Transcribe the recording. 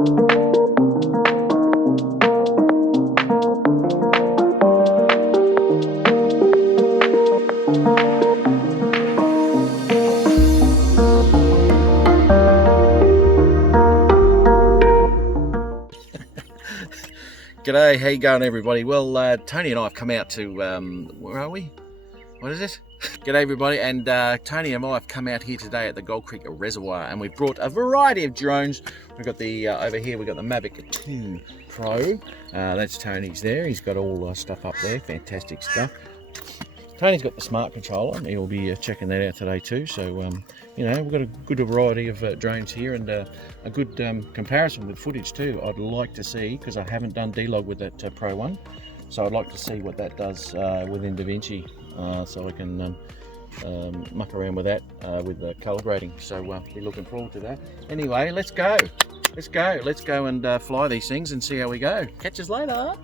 G'day, how you going everybody? Well, Tony and I have come out to, where are we? What is it? G'day everybody, and Tony and I have come out here today at the Gold Creek Reservoir, and we've brought a variety of drones. We've got the, over here we've got the Mavic Pro, that's Tony's there, he's got all the stuff up there, fantastic stuff. Tony's got the smart controller, and he'll be checking that out today too. So, you know, we've got a good variety of drones here, and a good comparison with footage too. I'd like to see, because I haven't done D-Log with that Pro one, so I'd like to see what that does within Davinci, so I can muck around with that with the colour grading. So, be looking forward to that. Anyway, let's go and fly these things and see how we go. Catch us later.